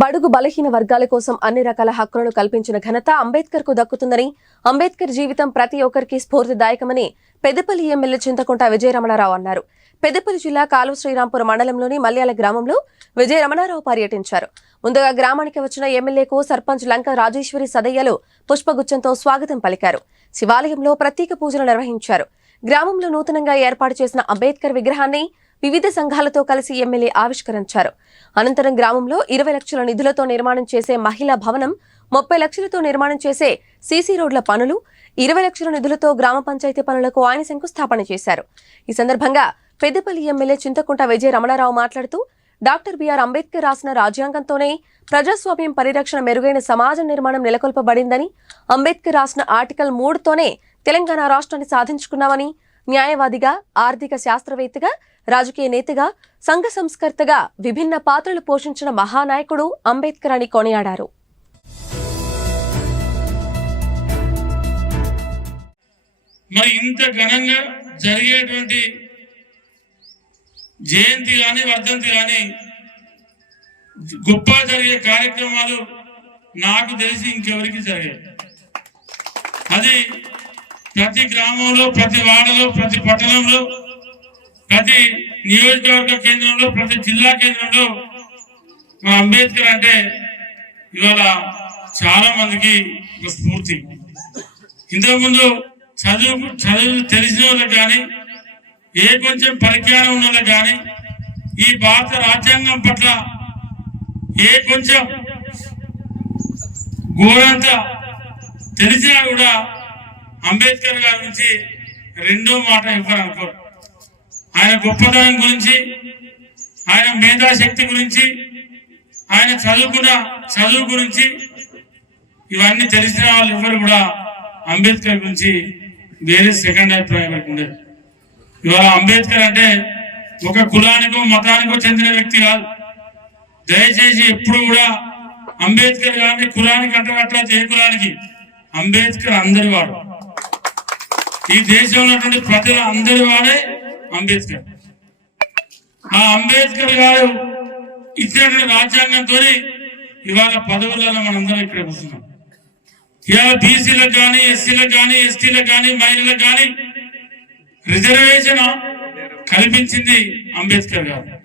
బడుగు బలహీన వర్గాల కోసం అన్ని రకాల హక్కులను కల్పించిన ఘనత అంబేద్కర్కు దక్కుతుందని అంబేద్కర్ జీవితం ప్రతి ఒక్కరికి స్ఫూర్తిదాయకమని పెద్దపల్లి ఎమ్మెల్యే చింతకుంట విజయరమణారావు అన్నారు. పెద్దపల్లి జిల్లా కాలువ శ్రీరాంపురం మండలంలోని మల్యాల గ్రామంలో విజయరమణారావు పర్యటించారు. ముందుగా గ్రామానికి వచ్చిన ఎమ్మెల్యేకు సర్పంచ్ లంక రాజేశ్వరి సదయ్యలు పుష్పగుచ్చంతో స్వాగతం పలికారు. శివాలయంలో ప్రత్యేక పూజలు నిర్వహించారు. గ్రామంలో నూతనంగా ఏర్పాటు చేసిన అంబేద్కర్ విగ్రహాన్ని వివిధ సంఘాలతో కలిసి ఎమ్మెల్యే ఆవిష్కరించారు. అనంతరం గ్రామంలో ఇరవై లక్షల నిధులతో నిర్మాణం చేసే మహిళా భవనం ముప్పై లక్షలతో నిర్మాణం చేసే సీసీ రోడ్ల పనులు ఇరవై లక్షల నిధులతో గ్రామ పంచాయతీ పనులకు ఆయన శంకుస్థాపన చేశారు. ఈ సందర్భంగా పెద్దపల్లి ఎమ్మెల్యే చింతకుంట విజయ రమణారావు మాట్లాడుతూ డాక్టర్ బిఆర్ అంబేద్కర్ రాసిన రాజ్యాంగంతోనే ప్రజాస్వామ్యం పరిరక్షణ మెరుగైన సమాజ నిర్మాణం నెలకొల్పబడిందని అంబేద్కర్ రాసిన ఆర్టికల్ మూడుతోనే తెలంగాణ రాష్ట్రాన్ని సాధించుకున్నామని న్యాయవాదిగా ఆర్థిక శాస్త్రవేత్తగా రాజకీయ నేతగా సంఘ సంస్కర్తగా విభిన్న పాత్రలు పోషించిన మహానాయకుడు అంబేద్కర్ అని కొనియాడారు. మరి ఇంత ఘనంగా జరిగేటువంటి జయంతి కానీ వర్ధంతి కానీ గొప్ప జరిగే కార్యక్రమాలు నాకు తెలిసి ఇంకెవరికి జరిగాయి అది ప్రతి గ్రామంలో ప్రతి వాడలో ప్రతి పట్టణంలో ప్రతి నియోజకవర్గ కేంద్రంలో ప్రతి జిల్లా కేంద్రంలో మా అంబేద్కర్ అంటే ఇవాళ చాలా మందికి ఒక స్ఫూర్తి. ఇంతకుముందు చదువు చదువు తెలిసిన వాళ్ళకి కానీ ఏ కొంచెం పరిజ్ఞానం ఉన్న వాళ్ళకి కానీ ఈ భారత రాజ్యాంగం పట్ల ఏ కొంచెం ఘోరంత తెలిసినా కూడా అంబేద్కర్ గారి గురించి రెండో మాట ఇవ్వరు అనుకోరు. ఆయన గొప్పతనం గురించి ఆయన మేధాశక్తి గురించి ఆయన చదువుకున్న చదువు గురించి ఇవన్నీ తెలిసిన వాళ్ళు ఎవరు కూడా అంబేద్కర్ గురించి వేరే సెకండ్ అభిప్రాయం ఉండేది. ఇవాళ అంబేద్కర్ అంటే ఒక కులానికో మతానికో చెందిన వ్యక్తి కాదు. దయచేసి ఎప్పుడు కూడా అంబేద్కర్ గారిని కులానికి అంటగట్లా ఏ కులానికి? అంబేద్కర్ అందరి వాడు ఈ దేశంలో ఉన్నటువంటి ప్రజల అందరి వాడే అంబేద్కర్. ఆ అంబేద్కర్ గారు ఇచ్చిన రాజ్యాంగంతో ఇవాళ పదవులలో మనందరం ఇక్కడ కూర్చున్నాం. ఇవాళ బీసీలకు కానీ ఎస్సీలకు కానీ ఎస్టీలకు కానీ మహిళలకు కానీ రిజర్వేషన్ కల్పించింది అంబేద్కర్ గారు.